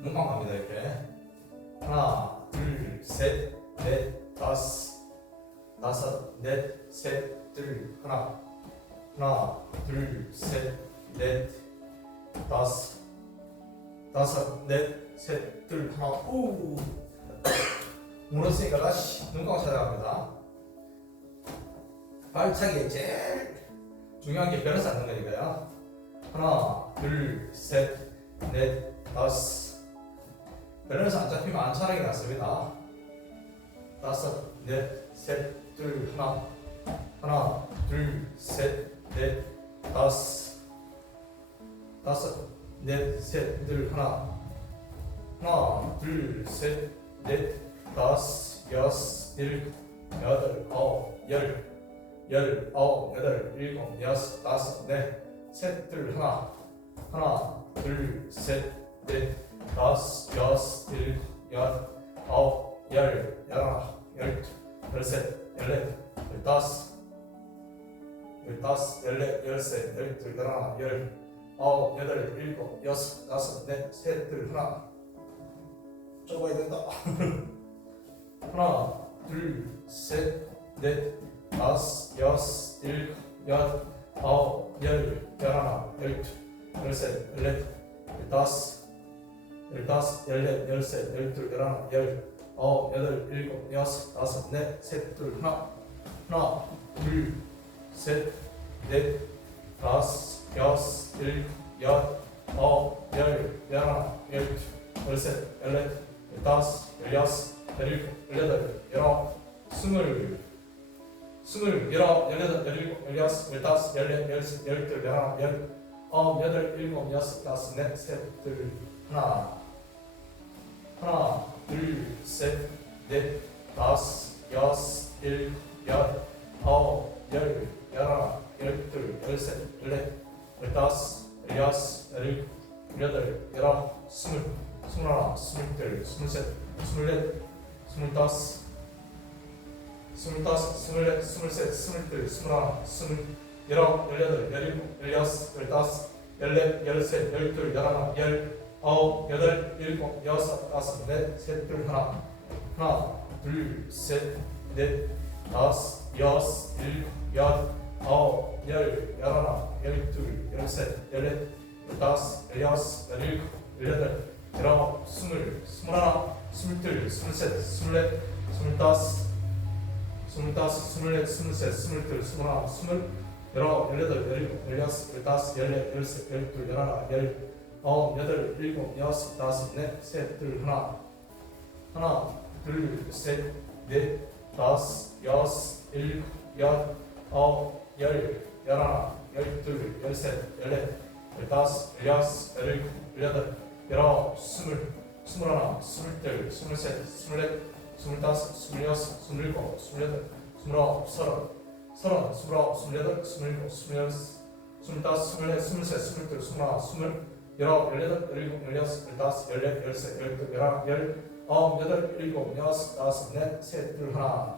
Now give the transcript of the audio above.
눈감 갑니다 이렇게. 하나 둘셋넷 다섯 다섯 넷셋둘 하나. 하나 둘셋넷 다섯 다섯 넷셋둘 하나. 오! 물었으니까 다시 눈감 찾아갑니다. 발차기에 제일 중요한 게 변해서 앉는 거니까요. 하나 둘셋넷 다섯 밸런스 안 잡히면 안게 낫습니다. 다섯 넷 셋 둘 하나. 하나 둘 셋 넷 다섯. 다섯 넷 셋 둘 하나. 하나 둘 셋 넷 다섯 여섯 일곱 여덟 아홉 열. 열 아홉 여덟 일곱 여섯 다섯 넷 셋 둘 하나. 하나 둘 셋 넷 다섯 여섯 일곱 여덟 아홉 열 열하나 열둘 열셋 열넷 열다섯 열다섯 열넷 열셋 열둘 열하나 열 아홉 여덟 일곱 여섯 다섯 넷 셋 둘 하나. 좁아야 된다. 하나 둘 셋 넷 다섯 여섯 일곱 여덟 아홉 열 열하나 열둘 열셋 열넷 열다섯 열다섯 열넷 열셋 열둘 열하나 열 아홉 여덟 일곱 여섯 다섯 넷 셋 둘 하나. 하나 둘 셋 넷 다섯 여섯 일곱 여덟 아홉 열 열하나 열둘 열셋 열넷 열다섯 열여섯 열일곱 열여덟 열아홉 스물 스물 열아홉 열여덟 열일곱 열여섯 열다섯 열넷 열여섯 열둘 열하나 열 아홉 여덟 일곱 여섯 다섯 하나 하나. 둘 셋 넷 다섯 여섯 일곱 여덟 아홉 열 열하나 열둘 열셋 열넷 열다섯 열여섯 열일곱 열여덟 열아홉 스물 스물하나 스물둘 스물셋 스물넷 스물다섯 스물다섯 스물넷 스물셋 스물둘 스물하나 스물 열아홉 열여덟 열일곱 열여섯 열다섯 열넷 열셋 열둘 열하나 열 아홉 여덟 일곱 여섯 다섯 넷 셋 둘 하나 하나 둘 셋 넷 다섯 여섯 일곱 여덟 아홉 열 열하나 열둘 열셋 열넷 열다섯 열여섯 열일곱 열여덟 열아홉 스물 스물하나 스물둘 스물셋 스물넷 스물다섯 스물다섯 스물넷 스물셋 스물둘 스물하나 스물 열아홉 열여덟 열일곱 열여섯 열다섯 열넷 열셋 열둘 열하나 열 아홉 여덟 일곱 여섯 다섯 넷 셋 둘 하나. 하나 둘셋넷 다섯 여섯 일곱 여덟 아홉 열 열하나 열둘 열셋 열넷 열다섯 열여섯 열일곱 열여덟 열아홉 스물 스물하나 스물둘 스물셋 아홉 여덟 일곱 여섯 다섯 넷 셋 둘 하나